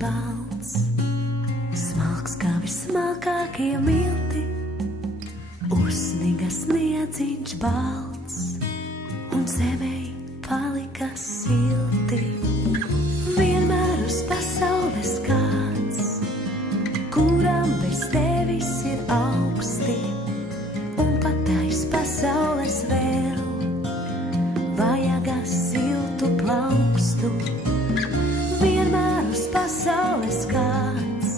balts, smalks kā vismalkākie milti, uzsniga sniedziņš balts, un zemei palika silti. Vienmēr uz pasaules kāds, kuram bez tevis ir augsti, un pat aiz pasaules vēl vajag siltu plaukstu. Vienmēr uz pasaules kāds,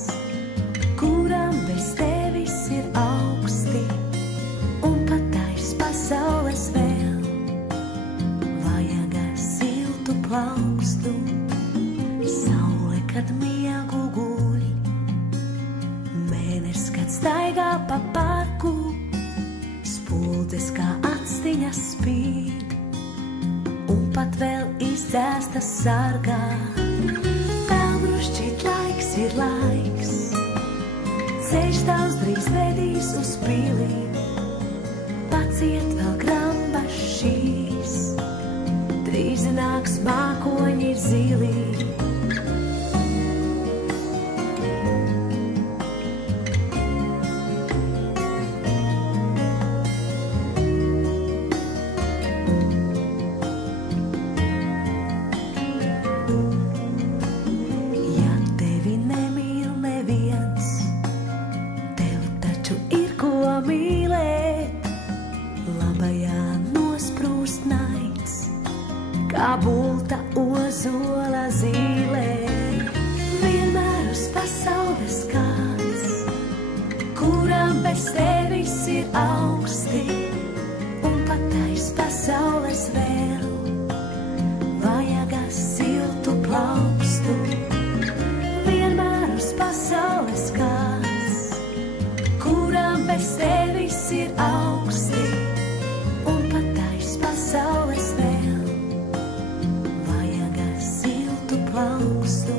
kuram bez tevis ir augsti, un pat aiz pasaules vēl vajag siltu plaukstu. Saule, kad miegu guļ, mēnesis, kad staigā pa parku, spuldzes kā actiņas spīd, un pat vēl izdzēsta sargā. Pelnrušķīt laiks ir laiks, ceļš tavs drīz vedīs uz pili, paciet vēl grambas šīs, drīz nāks mākoņi zili. Kā bulta ozola zīlē, vienmēr uz pasaules kāds, kuram bez tevis ir augsti, un pat aiz pasaules vēl vajag siltu plaukstu. Vienmēr uz pasaules kāds, kuram bez tevis ir augsti, un pat aiz pasaules vēl plaukstu.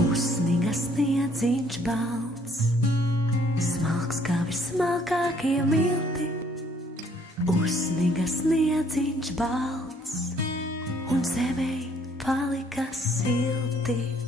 Uzsniga sniedziņš balts, smalks kā vismalkākie milti, uzsniga sniedziņš balts, un zemei palika silti.